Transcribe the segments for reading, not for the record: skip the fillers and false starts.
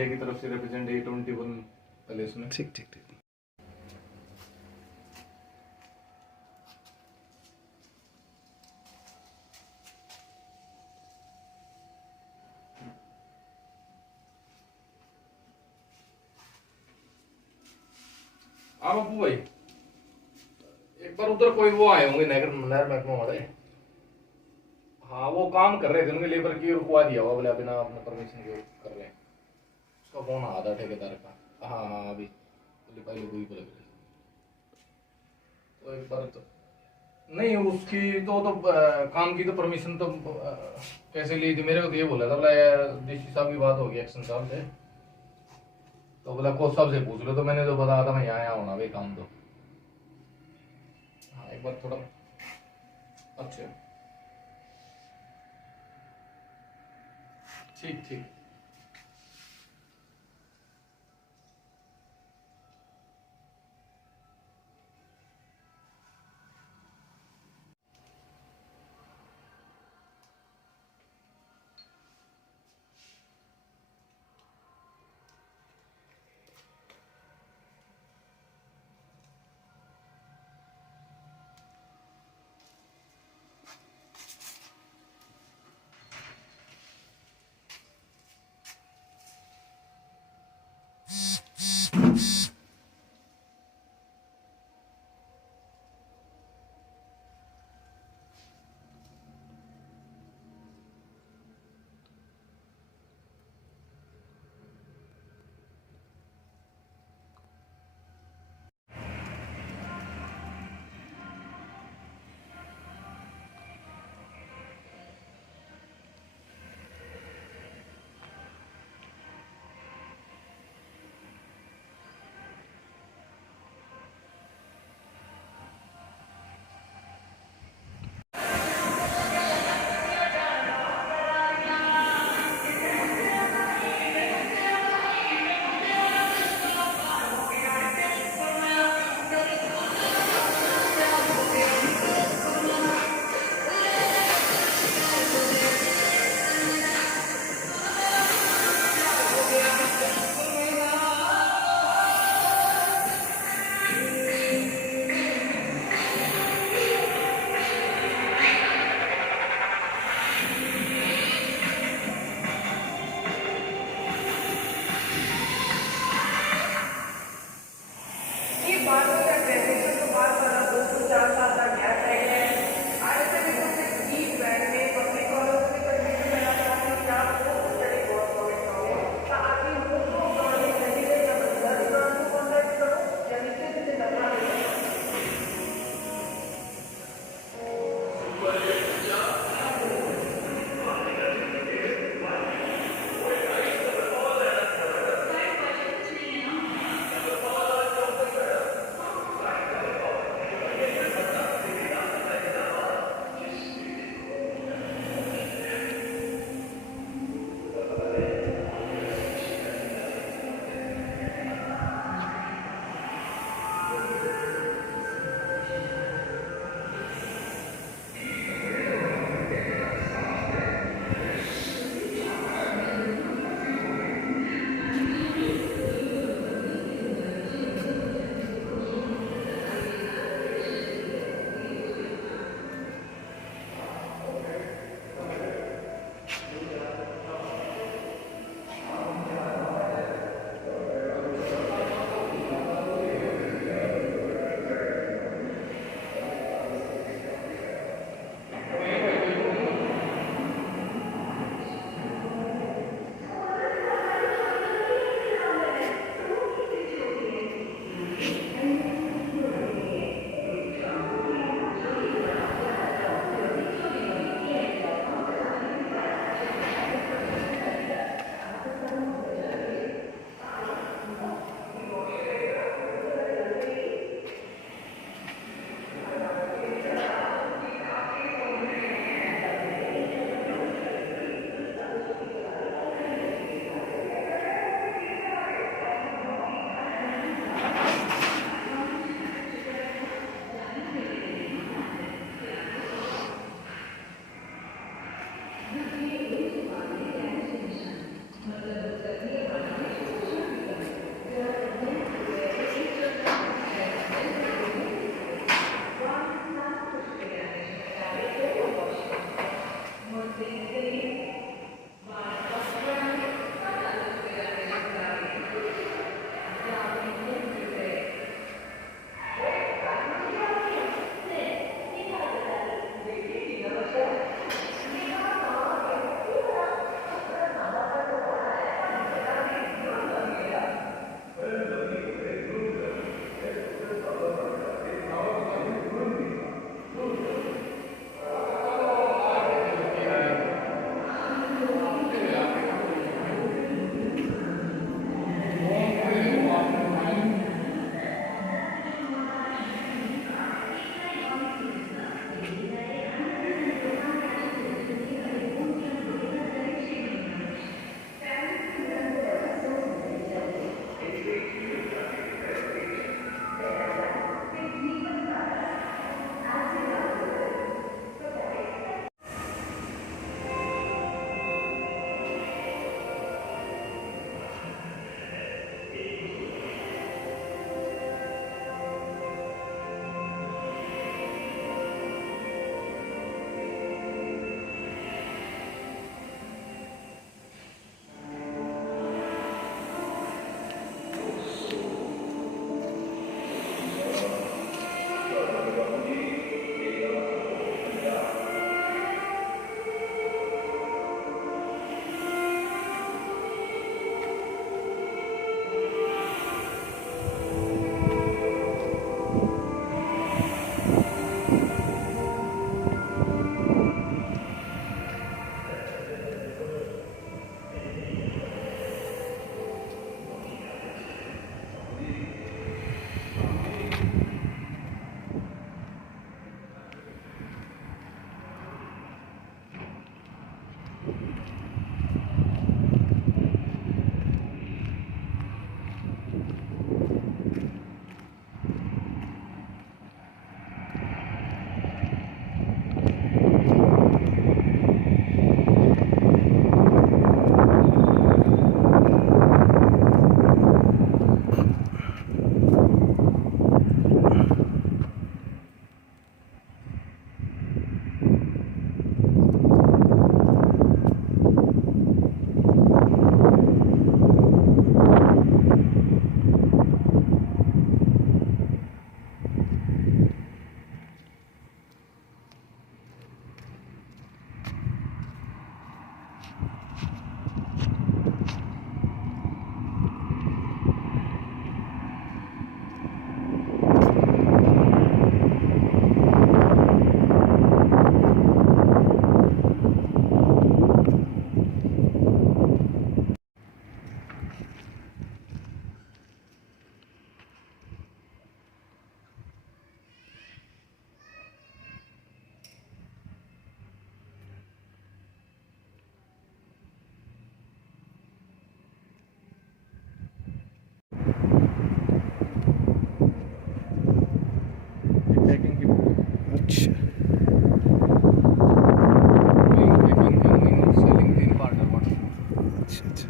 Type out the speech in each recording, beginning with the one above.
India की तरफ से रिप्रेजेंट A21 पैलेस में। ठीक ठीक ठीक। हाँ बाबू भाई, एक बार उधर कोई वो आए होंगे नहर नहर महकमा वाले। हाँ वो काम कर रहे थे, उनके लेबर की रुकवा दिया हुआ बोले बिना अपने परमिशन के कर रहे हैं। उसका फोन आया था ठेकेदार का। हाँ हाँ अभी पहले वही बोले। तो एक बार तो नहीं उसकी तो काम की तो परमिशन तो कैसे ली थी, मेरे को तो ये बोला था बोला डीसी साहब की बात होगी एक्शन साहब से, तो बोला कोच साहब से पूछ लो, तो मैंने तो बताया था मैं यहाँ यहाँ होना भाई काम तो। हाँ एक बार थोड़ा अच्छा ठीक ठीक। पैकिंग की अच्छा सेलिंग 3 पार्ट है। अच्छा अच्छा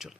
चलो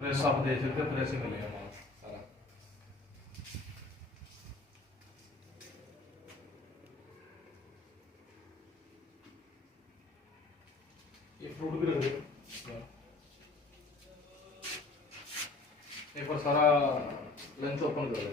प्रेस आप दे सकते हो, प्रेस ही मिलेगा माल सारा। ये फ्रूट भी रख दो एक बार, सारा लंच ओपन कर दो।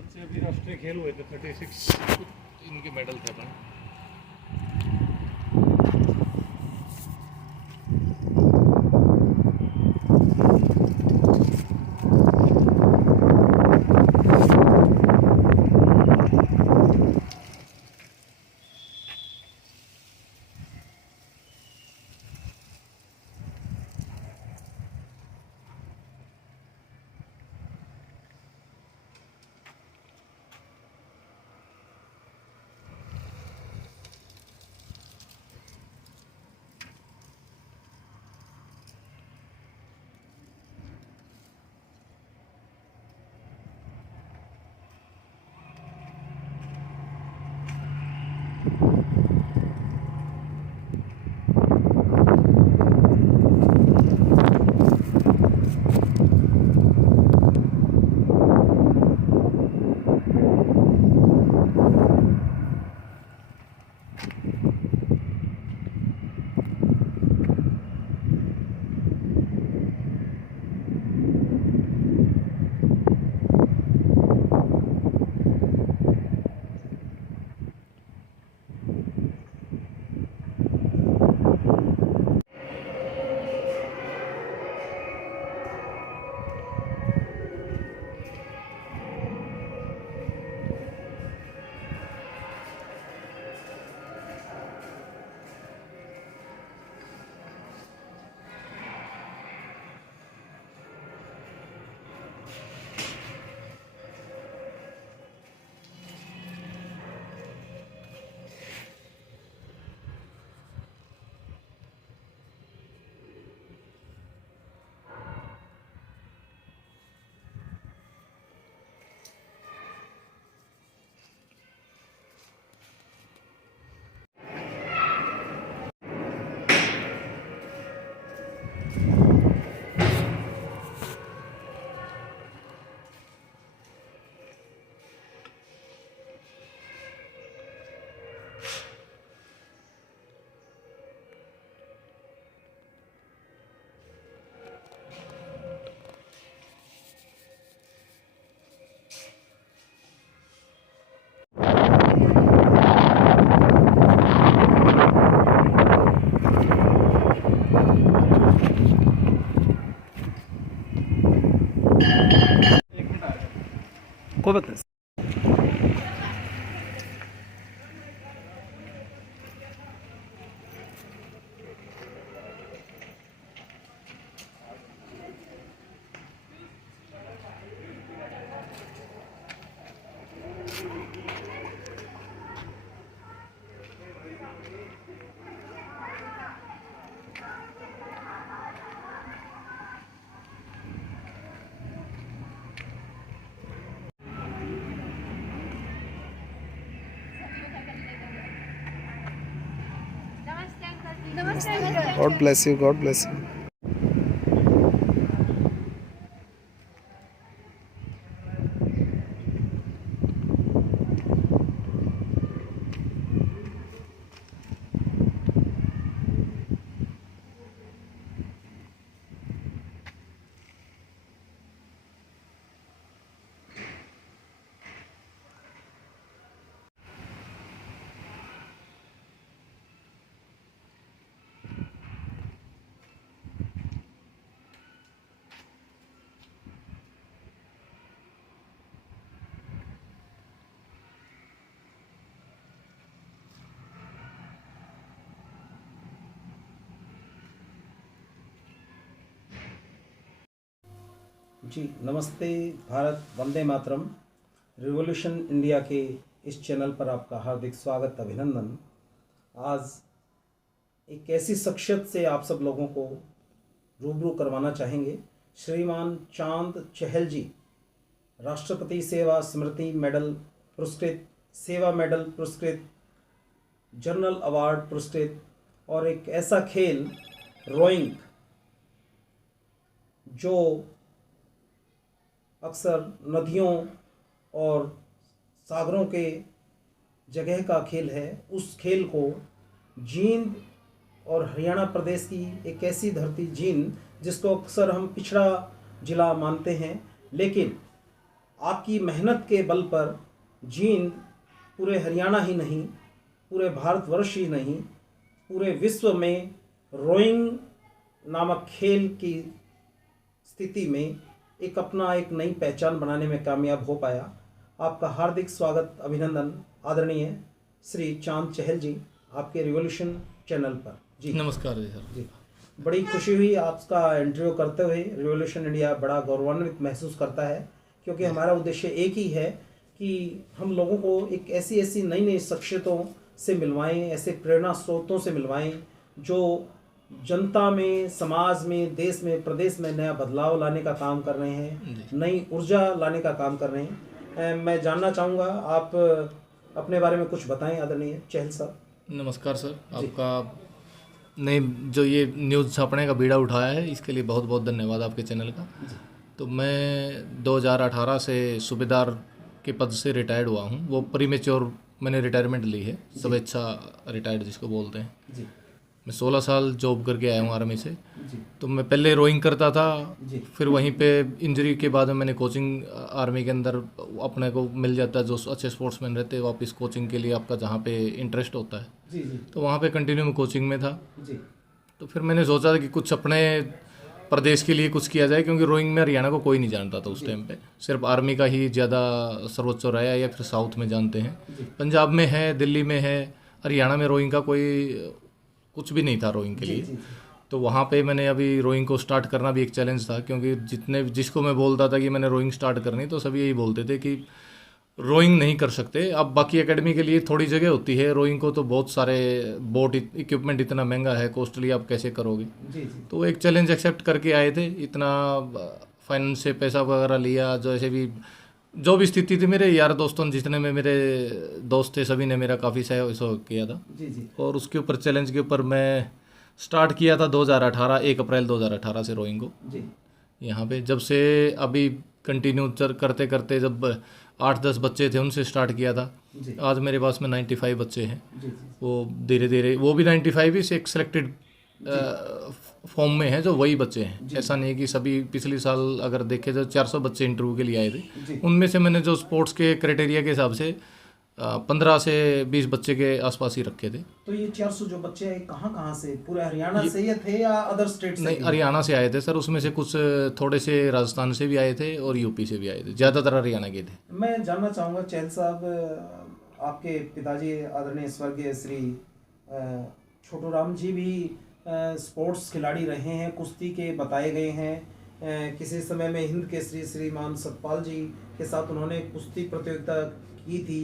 भारत से अभी राष्ट्रीय खेल हुए थे 36 इनके मेडल थे अपन। कोई बात नहीं। नमस्ते uncle. God bless you, God bless you. जी नमस्ते। भारत वंदे मातरम। रिवॉल्यूशन इंडिया के इस चैनल पर आपका हार्दिक स्वागत, अभिनंदन। आज एक ऐसी शख्सियत से आप सब लोगों को रूबरू करवाना चाहेंगे। श्रीमान चांद चहल जी, राष्ट्रपति सेवा स्मृति मेडल पुरस्कृत, सेवा मेडल पुरस्कृत, जनरल अवार्ड पुरस्कृत, और एक ऐसा खेल रोइंग जो अक्सर नदियों और सागरों के जगह का खेल है, उस खेल को जींद और हरियाणा प्रदेश की एक ऐसी धरती जींद जिसको अक्सर हम पिछड़ा जिला मानते हैं, लेकिन आपकी मेहनत के बल पर जींद पूरे हरियाणा ही नहीं, पूरे भारतवर्ष ही नहीं, पूरे विश्व में रोइंग नामक खेल की स्थिति में एक नई पहचान बनाने में कामयाब हो पाया। आपका हार्दिक स्वागत, अभिनंदन आदरणीय श्री चांद चहल जी, आपके रिवॉल्यूशन चैनल पर। जी नमस्कार जी सर। जी, बड़ी खुशी हुई आपका इंटरव्यू करते हुए। रिवॉल्यूशन इंडिया बड़ा गौरवान्वित महसूस करता है, क्योंकि हमारा उद्देश्य एक ही है कि हम लोगों को एक ऐसी नई शख्सियतों से मिलवाएं, ऐसे प्रेरणा स्रोतों से मिलवाएं जो जनता में, समाज में, देश में, प्रदेश में नया बदलाव लाने का काम कर रहे हैं, नई ऊर्जा लाने का काम कर रहे हैं। मैं जानना चाहूँगा, आप अपने बारे में कुछ बताएं आदरणीय चहल साहब। नमस्कार सर, आपका नई जो ये न्यूज़ छापने का बीड़ा उठाया है, इसके लिए बहुत बहुत धन्यवाद आपके चैनल का। तो मैं 2018 से सूबेदार के पद से रिटायर्ड हुआ हूँ। वो प्रीमेच्योर मैंने रिटायरमेंट ली है, स्वेच्छा रिटायर्ड जिसको बोलते हैं। जी, मैं 16 साल जॉब करके आया हूँ आर्मी से। जी, तो मैं पहले रोइंग करता था, जी, फिर वहीं पे इंजरी के बाद में मैंने कोचिंग आर्मी के अंदर अपने को मिल जाता है, जो अच्छे स्पोर्ट्समैन रहते हैं वापस कोचिंग के लिए आपका जहाँ पे इंटरेस्ट होता है, जी, जी, तो वहाँ पे कंटिन्यू मैं कोचिंग में था। जी, तो फिर मैंने सोचा था कि कुछ अपने प्रदेश के लिए कुछ किया जाए, क्योंकि रोइंग में हरियाणा को कोई नहीं जानता था उस टाइम पे, सिर्फ आर्मी का ही ज़्यादा सर्वोच्च रहा है, या फिर साउथ में जानते हैं। पंजाब में है, दिल्ली में है, हरियाणा में रोइंग का कोई कुछ भी नहीं था रोइंग के लिए। तो वहाँ पे मैंने अभी रोइंग को स्टार्ट करना भी एक चैलेंज था, क्योंकि जिसको मैं बोलता था कि मैंने रोइंग स्टार्ट करनी, तो सभी यही बोलते थे कि रोइंग नहीं कर सकते। अब बाकी एकेडमी के लिए थोड़ी जगह होती है, रोइंग को तो बहुत सारे बोट इक्विपमेंट इतना महंगा है, कॉस्टली, आप कैसे करोगे। जी, तो एक चैलेंज एक्सेप्ट करके आए थे। इतना फाइनेंस से पैसा वगैरह लिया, जो भी स्थिति थी, मेरे यार दोस्तों जितने में मेरे दोस्त थे सभी ने मेरा काफ़ी सहयोग किया था। जी, और उसके ऊपर चैलेंज के ऊपर मैं स्टार्ट किया था 2018 1 अप्रैल 2018 से रोइंग को जी, यहाँ पे। जब से अभी कंटिन्यू करते करते जब 8-10 बच्चे थे उनसे स्टार्ट किया था, जी, आज मेरे पास में 95 बच्चे हैं। जी, जी, वो धीरे धीरे, वो भी 95 ही से एक सिलेक्टेड फॉर्म में है, जो वही बच्चे हैं। ऐसा नहीं है कि सभी, पिछले साल अगर देखे तो 400 बच्चे इंटरव्यू के लिए आए थे, उनमें से मैंने जो स्पोर्ट्स के क्राइटेरिया के हिसाब से 15 से 20 बच्चे के आसपास ही रखे थे। तो ये 400 जो बच्चे हैं कहाँ से, पूरे हरियाणा से ये थे या अदर स्टेट से? नहीं, हरियाणा से आए थे सर। उसमें से कुछ थोड़े से राजस्थान से भी आए थे और यूपी से भी आए थे, ज़्यादातर हरियाणा के थे। मैं जानना चाहूँगा चहल साहब, आपके पिताजी आदरणीय स्वर्गीय श्री छोटू राम जी भी स्पोर्ट्स खिलाड़ी रहे हैं, कुश्ती के बताए गए हैं। किसी समय में हिंद केसरी श्रीमान सतपाल जी के साथ उन्होंने कुश्ती प्रतियोगिता की थी,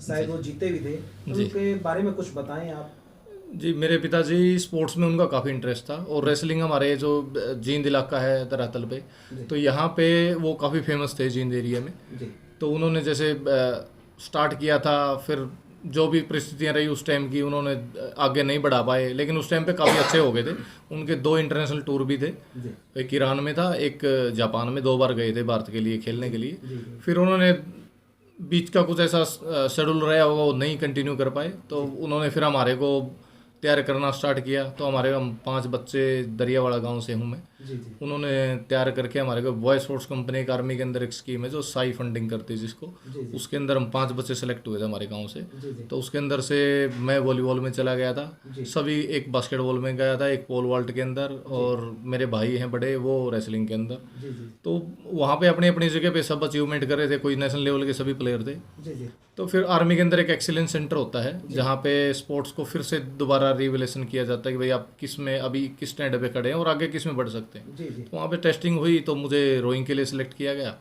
शायद वो जीते भी थे। उनके बारे में कुछ बताएं आप। जी, मेरे पिताजी स्पोर्ट्स में उनका काफ़ी इंटरेस्ट था, और रेसलिंग हमारे जो जींद इलाका है धरातल पे, तो यहाँ पे वो काफ़ी फेमस थे जींद एरिया में। तो उन्होंने जैसे स्टार्ट किया था, फिर जो भी परिस्थितियाँ रही उस टाइम की, उन्होंने आगे नहीं बढ़ा पाए, लेकिन उस टाइम पे काफ़ी अच्छे हो गए थे। उनके 2 इंटरनेशनल टूर भी थे, एक ईरान में था, एक जापान में, 2 बार गए थे भारत के लिए खेलने के लिए। फिर उन्होंने बीच का कुछ ऐसा शेड्यूल रहा होगा, वो नहीं कंटिन्यू कर पाए, तो उन्होंने फिर हमारे को तैयार करना स्टार्ट किया। तो हमारे हम 5 बच्चे, दरियावाड़ा गांव से हूँ मैं, उन्होंने तैयार करके हमारे को बॉय स्पोर्ट्स कंपनी एक आर्मी के अंदर एक स्कीम है जो साई फंडिंग करती है जिसको, उसके अंदर हम 5 बच्चे सेलेक्ट हुए थे हमारे गांव से। तो उसके अंदर से मैं वॉलीबॉल में चला गया था, सभी एक बास्केटबॉल में गया था, एक पोल वॉल्ट के अंदर, और मेरे भाई हैं बड़े वो रेसलिंग के अंदर। तो वहाँ पे अपनी अपनी जगह पे सब अचीवमेंट कर रहे थे, कोई नेशनल लेवल के सभी प्लेयर थे। तो फिर आर्मी के अंदर एक एक्सीलेंस सेंटर होता है जहाँ पे स्पोर्ट्स को फिर से दोबारा रिवैल्यूएशन किया जाता है कि भाई आप किस में अभी किस स्टैंड पे खड़े हैं और आगे किस में बढ़ सकते हैं। तो वहाँ पे टेस्टिंग हुई, तो मुझे रोइंग के लिए सिलेक्ट किया गया।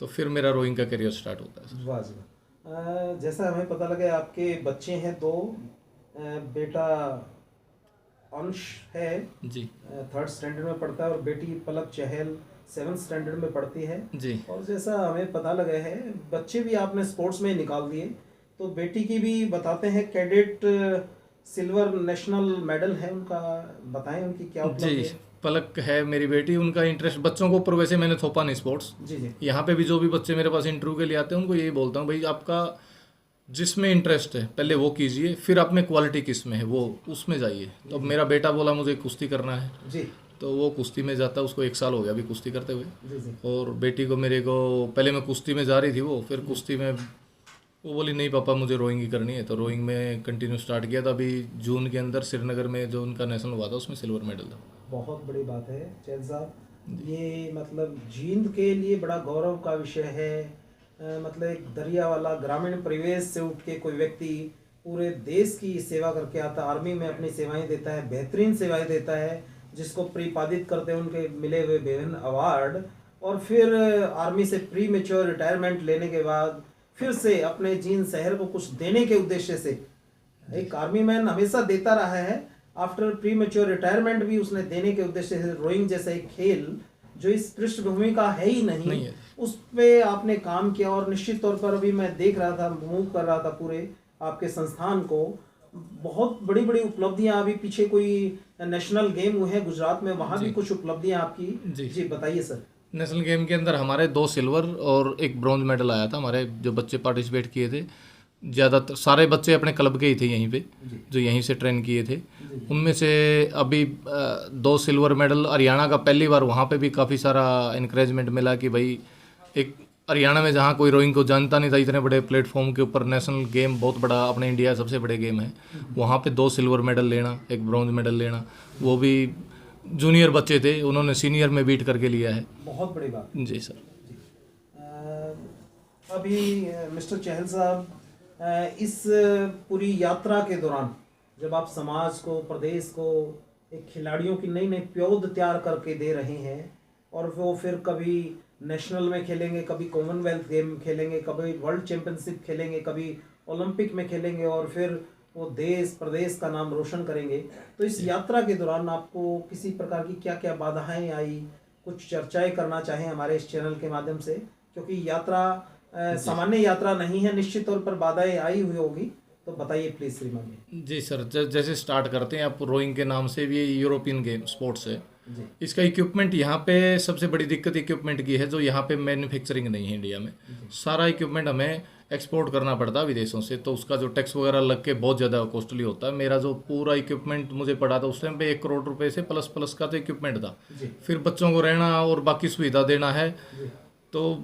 तो फिर मेरा रोइंग का करियर स्टार्ट होता है। वाह जी। जैसा हमें पता लगा आपके बच्चे हैं 2, बेटा अंश है जी 3rd स्टैंडर्ड में पढ़ता है, और बेटी पलक चहल 7th स्टैंडर्ड में पढ़ती है जी। और जैसा हमें पता लगा है बच्चे भी आपने स्पोर्ट्स में निकाल दिए। तो बेटी की भी बताते हैं, कैडेट सिल्वर नेशनल मेडल है उनका, बताएं उनकी क्या उपलब्धि है? पलक है मेरी बेटी, उनका इंटरेस्ट बच्चों के ऊपर वैसे मैंने थोपा नहीं स्पोर्ट्स। यहाँ पे भी जो भी बच्चे मेरे पास इंटरव्यू के लिए आते हैं उनको यही बोलता हूँ, भाई आपका जिसमें इंटरेस्ट है पहले वो कीजिए, फिर आप में क्वालिटी किस में है वो उसमें जाइए। तो अब मेरा बेटा बोला मुझे कुश्ती करना है, तो वो कुश्ती में जाता है, उसको 1 साल हो गया अभी कुश्ती करते हुए। जी जी। और बेटी को मेरे को पहले मैं कुश्ती में जा रही थी, वो फिर कुश्ती में वो बोली नहीं पापा मुझे रोइंग ही करनी है, तो रोइंग में कंटिन्यू स्टार्ट किया था। अभी जून के अंदर श्रीनगर में जो उनका नेशनल हुआ था उसमें सिल्वर मेडल था। बहुत बड़ी बात है चैल साहब, ये मतलब जींद के लिए बड़ा गौरव का विषय है। मतलब एक दरिया वाला ग्रामीण परिवेश से उठ के कोई व्यक्ति पूरे देश की सेवा करके आता, आर्मी में अपनी सेवाएं देता है, बेहतरीन सेवाएं देता है, जिसको प्रतिपादित करते हैं उनके मिले हुए विभिन्न अवार्ड, और फिर आर्मी से प्री मेच्योर रिटायरमेंट लेने के बाद फिर से अपने जींद शहर को कुछ देने के उद्देश्य से, एक आर्मी मैन हमेशा देता रहा है, आफ्टर प्री मेच्योर रिटायरमेंट भी उसने देने के उद्देश्य से रोइंग जैसा एक खेल जो इस पृष्ठभूमि का है ही नहीं है, उस पे आपने काम किया। और निश्चित तौर पर अभी मैं देख रहा था, मूव कर रहा था पूरे आपके संस्थान को, बहुत बड़ी बड़ी उपलब्धियां। अभी पीछे कोई नेशनल गेम हुए हैं गुजरात में, वहां भी कुछ उपलब्धियां आपकी। जी बताइए सर। नेशनल गेम के अंदर हमारे 2 सिल्वर और 1 ब्रॉन्ज मेडल आया था। हमारे जो बच्चे पार्टिसिपेट किए थे, ज़्यादातर सारे बच्चे अपने क्लब के ही थे यहीं पे, जो यहीं से ट्रेन किए थे। उनमें से अभी 2 सिल्वर मेडल हरियाणा का, पहली बार वहाँ पे भी काफ़ी सारा इनक्रेजमेंट मिला कि भाई एक हरियाणा में जहाँ कोई रोइंग को जानता नहीं था, इतने बड़े प्लेटफॉर्म के ऊपर नेशनल गेम, बहुत बड़ा, अपने इंडिया सबसे बड़े गेम है, वहाँ पे 2 सिल्वर मेडल लेना, 1 ब्रॉन्ज मेडल लेना, वो भी जूनियर बच्चे थे, उन्होंने सीनियर में बीट करके लिया है। बहुत बड़ी बात। जी सर। अभी मिस्टर चहल साहब, इस पूरी यात्रा के दौरान जब आप समाज को, प्रदेश को एक खिलाड़ियों की नई नई प्योद तैयार करके दे रहे हैं, और वो फिर कभी नेशनल में खेलेंगे, कभी कॉमनवेल्थ गेम खेलेंगे, कभी वर्ल्ड चैंपियनशिप खेलेंगे, कभी ओलंपिक में खेलेंगे, और फिर वो देश प्रदेश का नाम रोशन करेंगे, तो इस यात्रा के दौरान आपको किसी प्रकार की क्या क्या बाधाएं आई, कुछ चर्चाएं करना चाहें हमारे इस चैनल के माध्यम से, क्योंकि यात्रा सामान्य यात्रा नहीं है, निश्चित तौर पर बाधाएं आई हुई होगी, तो बताइए प्लीज श्रीमान जी। जी सर, जैसे स्टार्ट करते हैं आप, रोइंग के नाम से भी ये यूरोपियन गेम स्पोर्ट्स है जी। इसका इक्विपमेंट यहाँ पे सबसे बड़ी दिक्कत इक्विपमेंट की है, जो यहाँ पे मैन्युफैक्चरिंग नहीं है इंडिया में। सारा इक्विपमेंट हमें एक्सपोर्ट करना पड़ता है विदेशों से, तो उसका जो टैक्स वगैरह लग के बहुत ज़्यादा कॉस्टली होता है। मेरा जो पूरा इक्विपमेंट मुझे पड़ा था उस टाइम पे 1 करोड़ रुपए से प्लस प्लस का तो इक्विपमेंट था। फिर बच्चों को रहना और बाकी सुविधा देना है, तो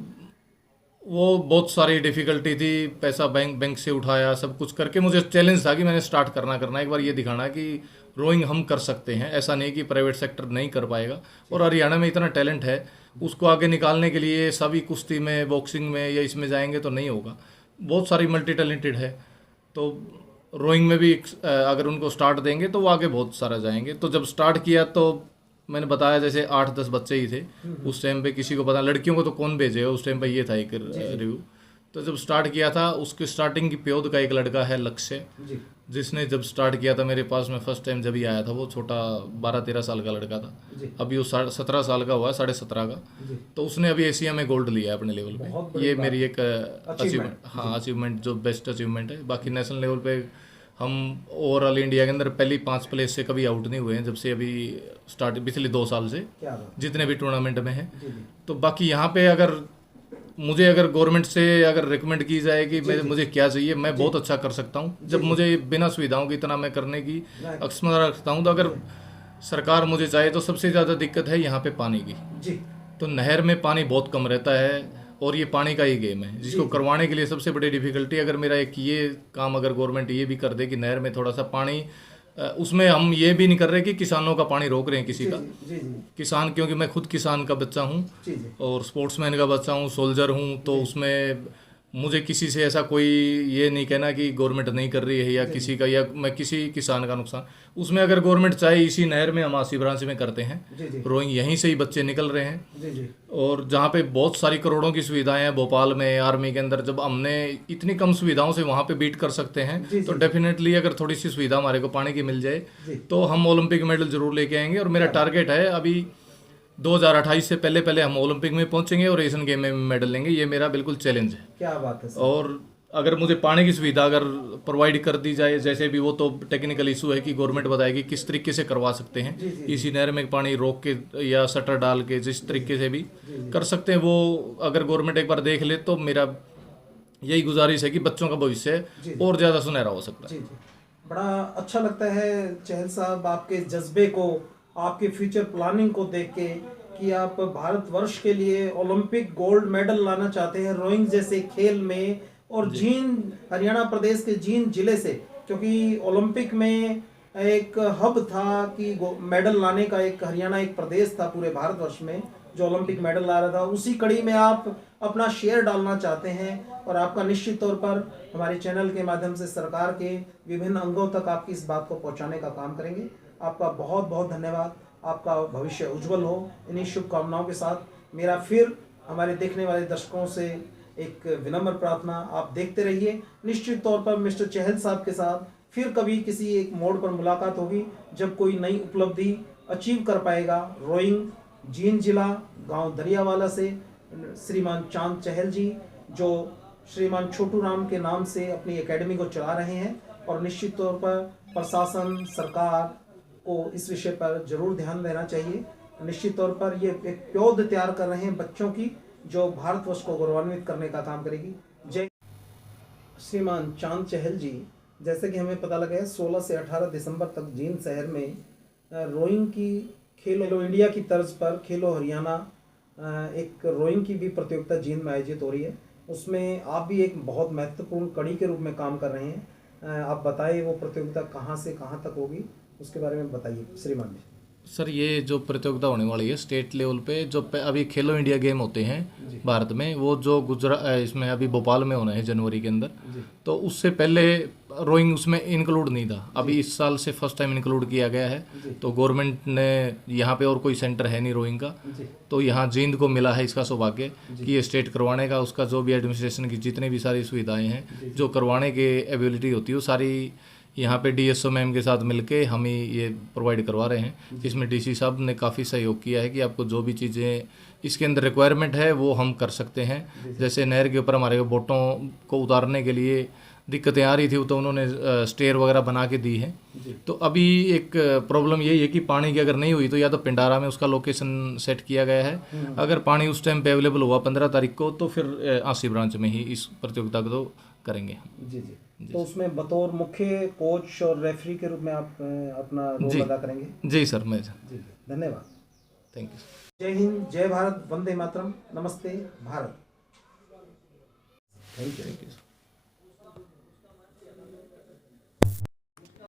वो बहुत सारी डिफ़िकल्टी थी। पैसा बैंक से उठाया, सब कुछ करके मुझे चैलेंज था कि मैंने स्टार्ट करना एक बार ये दिखाना कि रोइंग हम कर सकते हैं, ऐसा नहीं कि प्राइवेट सेक्टर नहीं कर पाएगा। और हरियाणा में इतना टैलेंट है, उसको आगे निकालने के लिए सभी कुश्ती में, बॉक्सिंग में या इसमें जाएंगे तो नहीं होगा। बहुत सारी मल्टी टैलेंटेड है, तो रोइंग में भी अगर उनको स्टार्ट देंगे तो वो आगे बहुत सारा जाएंगे। तो जब स्टार्ट किया तो मैंने बताया जैसे 8-10 बच्चे ही थे उस टाइम पे, किसी को पता, लड़कियों को तो कौन भेजे, उस टाइम पे ये था एक रिव्यू। तो जब स्टार्ट किया था, उसके स्टार्टिंग की प्योद का एक लड़का है लक्ष्य, जिसने जब स्टार्ट किया था मेरे पास में फर्स्ट टाइम जब ही आया था, वो छोटा 12-13 साल का लड़का था, अभी वो 17 साल का हुआ, 17.5 का। तो उसने अभी एशिया में गोल्ड लिया है अपने लेवल पे। ये मेरी एक अचीवमेंट, हाँ अचीवमेंट, जो बेस्ट अचीवमेंट है। बाकी नेशनल लेवल पे हम ओवरऑल इंडिया के अंदर पहली 5 प्लेस से कभी आउट नहीं हुए हैं, जब से अभी स्टार्ट पिछले 2 साल से जितने भी टूर्नामेंट में हैं। तो बाकी यहाँ पे अगर गवर्नमेंट से अगर रिकमेंड की जाए कि मुझे क्या चाहिए, मैं बहुत अच्छा कर सकता हूँ। जब मुझे बिना सुविधाओं की इतना मैं करने की अक्षमता रखता हूँ, तो अगर सरकार मुझे चाहे तो सबसे ज़्यादा दिक्कत है यहाँ पे पानी की। तो नहर में पानी बहुत कम रहता है, और ये पानी का ही गेम है जिसको करवाने के लिए सबसे बड़ी डिफिकल्टी। अगर मेरा एक ये काम अगर गवर्नमेंट ये भी कर दे कि नहर में थोड़ा सा पानी, उसमें हम ये भी नहीं कर रहे कि किसानों का पानी रोक रहे हैं किसी का। किसान, क्योंकि मैं खुद किसान का बच्चा हूँ और स्पोर्ट्समैन का बच्चा हूँ, सोल्जर हूँ, तो उसमें मुझे किसी से ऐसा कोई ये नहीं कहना कि गवर्नमेंट नहीं कर रही है या किसी का, या मैं किसी किसान का नुकसान। उसमें अगर गवर्नमेंट चाहे, इसी नहर में हम आसी ब्रांच में करते हैं रोइंग, यहीं से ही बच्चे निकल रहे हैं। और जहाँ पे बहुत सारी करोड़ों की सुविधाएं हैं, भोपाल में आर्मी के अंदर, जब हमने इतनी कम सुविधाओं से वहाँ पे बीट कर सकते हैं, तो डेफिनेटली अगर थोड़ी सी सुविधा हमारे को पानी की मिल जाए तो हम ओलंपिक मेडल जरूर लेके आएंगे। और मेरा टारगेट है अभी 2028 से पहले हम ओलंपिक में पहुंचेंगे और एशियन गेम में मेडल लेंगे। ये मेरा बिल्कुल चैलेंज है। क्या बात है सर। और अगर मुझे पानी की सुविधा अगर प्रोवाइड कर दी जाए, जैसे भी, वो तो टेक्निकल इशू है कि गवर्नमेंट बताएगी किस तरीके से करवा सकते हैं। इसी नहर में पानी रोक के या शटर डाल के जिस तरीके से भी कर सकते हैं, वो अगर गवर्नमेंट एक बार देख ले तो मेरा यही गुजारिश है कि बच्चों का भविष्य और ज़्यादा सुनहरा हो सकता है। बड़ा अच्छा लगता है चहल साहब, आपके जज्बे को, आपके फ्यूचर प्लानिंग को देख के कि आप भारतवर्ष के लिए ओलंपिक गोल्ड मेडल लाना चाहते हैं रोइंग जैसे खेल में, और जींद हरियाणा प्रदेश के जींद जिले से, क्योंकि ओलंपिक में एक हब था कि मेडल लाने का, एक हरियाणा एक प्रदेश था पूरे भारतवर्ष में जो ओलंपिक मेडल ला रहा था, उसी कड़ी में आप अपना शेयर डालना चाहते हैं। और आपका निश्चित तौर पर हमारे चैनल के माध्यम से सरकार के विभिन्न अंगों तक आपकी इस बात को पहुंचाने का काम करेंगे। आपका बहुत बहुत धन्यवाद। आपका भविष्य उज्जवल हो, इन्हीं शुभकामनाओं के साथ मेरा फिर हमारे देखने वाले दर्शकों से एक विनम्र प्रार्थना, आप देखते रहिए। निश्चित तौर पर मिस्टर चहल साहब के साथ फिर कभी किसी एक मोड़ पर मुलाकात होगी जब कोई नई उपलब्धि अचीव कर पाएगा। रोइंग जींद जिला गांव दरियावाला से श्रीमान चांद चहल जी, जो श्रीमान छोटू राम के नाम से अपनी एकेडमी को चला रहे हैं, और निश्चित तौर पर प्रशासन सरकार को इस विषय पर जरूर ध्यान देना चाहिए। निश्चित तौर पर ये एक पौध तैयार कर रहे हैं बच्चों की, जो भारतवर्ष को गौरवान्वित करने का काम करेगी। जय श्रीमान चांद चहल जी, जैसे कि हमें पता लगा है 16 से 18 दिसंबर तक जींद शहर में रोइंग की खेलो इंडिया की तर्ज पर खेलो हरियाणा एक रोइंग की भी प्रतियोगिता जींद में आयोजित हो रही है। उसमें आप भी एक बहुत महत्वपूर्ण कड़ी के रूप में काम कर रहे हैं। आप बताइए वो प्रतियोगिता कहाँ से कहाँ तक होगी, उसके बारे में बताइए श्रीमान जी। सर, ये जो प्रतियोगिता होने वाली है स्टेट लेवल पे, जो अभी खेलो इंडिया गेम होते हैं भारत में, वो जो गुजरात इसमें अभी भोपाल में होना है जनवरी के अंदर, तो उससे पहले रोइंग उसमें इंक्लूड नहीं था। अभी इस साल से फर्स्ट टाइम इंक्लूड किया गया है। तो गवर्नमेंट ने यहाँ पे और कोई सेंटर है नहीं रोइंग का, तो यहाँ जींद को मिला है इसका सौभाग्य कि ये स्टेट करवाने का। उसका जो भी एडमिनिस्ट्रेशन की जितनी भी सारी सुविधाएँ हैं, जो करवाने की एबिलिटी होती है, वो सारी यहाँ पे डीएसओ मैम के साथ मिलके हम ही ये प्रोवाइड करवा रहे हैं। इसमें डीसी साहब ने काफ़ी सहयोग किया है कि आपको जो भी चीज़ें इसके अंदर रिक्वायरमेंट है वो हम कर सकते हैं। जैसे नहर के ऊपर हमारे बोटों को उतारने के लिए दिक्कतें आ रही थी, तो उन्होंने स्टेयर वगैरह बना के दी है। तो अभी एक प्रॉब्लम यही है कि पानी की अगर नहीं हुई तो या तो पिंडारा में उसका लोकेशन सेट किया गया है, अगर पानी उस टाइम पे अवेलेबल हुआ 15 तारीख को, तो फिर आसी ब्रांच में ही इस प्रतियोगिता को तो करेंगे। जी जी। तो उसमें बतौर मुख्य कोच और रेफरी के रूप में आप अपना रोल अदा करेंगे। जी सर, मैं जी धन्यवाद, थैंक यू। जय हिंद, जय भारत, वंदे मातरम, नमस्ते भारत। Thank you.